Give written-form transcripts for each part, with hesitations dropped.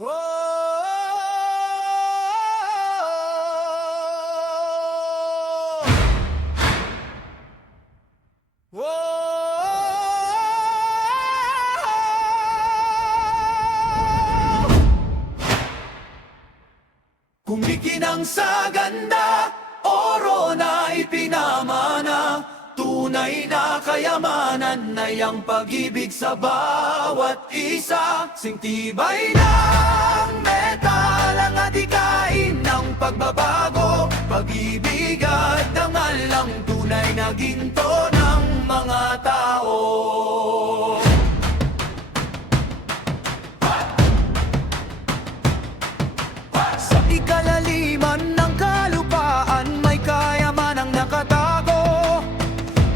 Oh, kumikinang sa ganda, oro na ipinamana, tunay na kayamanan ay ang pag-ibig sa bawat isa. Singtibay ng metal ang adikain ng pagbabago, pag-ibig at dangal ang tunay na ginto ng mga tao. Sa ikalaliman ng kalupaan, may kayamanang nakatago,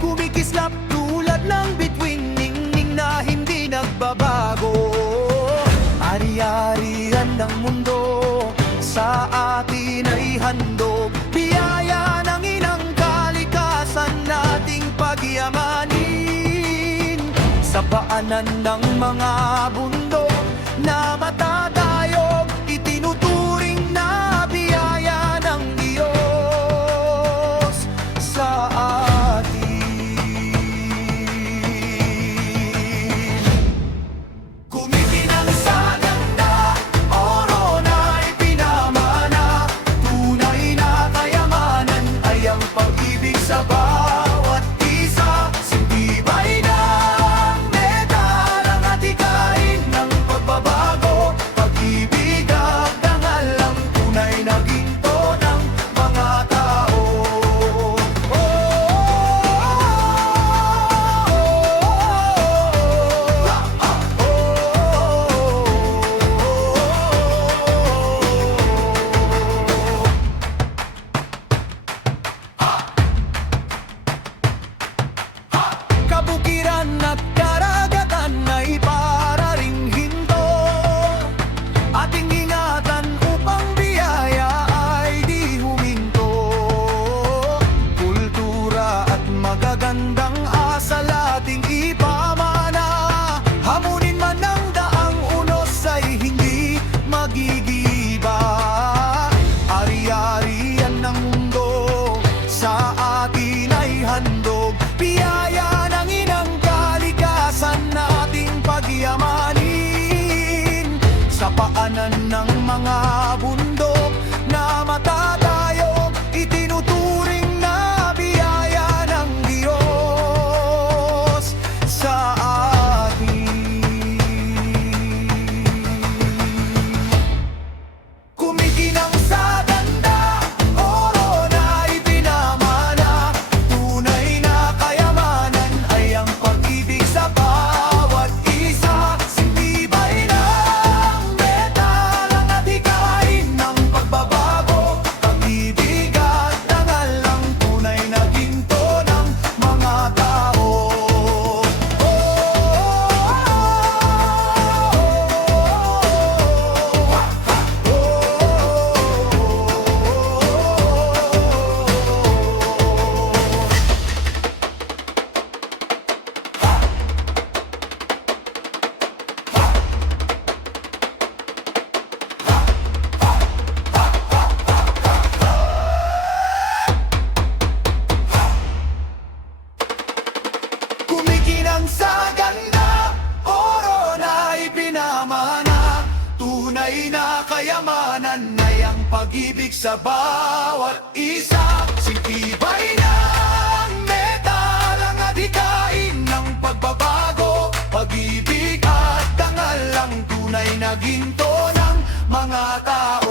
kumikislap tulad ng bituing ningning na hindi nagbabago. Ari-arian ng mundo sa atin ay handog, biyaya ng inang kalikasan nating pagyamanin. Sa paanan ng mga bundok na matatayog, itinuturing na biyaya ng Diyos sa atin. Kumikinang sa ganda, oro na ipinamana, tunay na kayamanan ay ang pag-ibig sa bawat isa. Sintibay ng metal ang atikain ng pagbabago, pag-ibig at dangal ang tunay na ginto ng mga tao. Kabukiran at karagatan ay para ring hinto, ating ingatan upang biyaya ay di huminto. Kultura at magagandang asal ating ipamana, hamunin man ang daang unos ay hindi magigiba. Ari-arian ng mundo sa atin ay handog, biyaya ng inang kalikasan nating pagyamanin. Sa paanan ng mga bundok na matatayog, itinuturing na biyaya ng Diyos sa atin. Kumikinang sa ganda, oro na ipinamana, tunay na kayamanan ay ang pag-ibig sa bawat isa. Sintibay ng metal ang atikain ng pagbabago, pag-ibig at dangal ang tunay na ginto ng mga tao. Kumikinang sa ganda, oro na ipinamana, tunay na kayamanan ay ang pag-ibig sa bawat isa. Sintibay ng metal ang adikain ng pagbabago, pag-ibig at dangal ang tunay na ginto ng mga tao.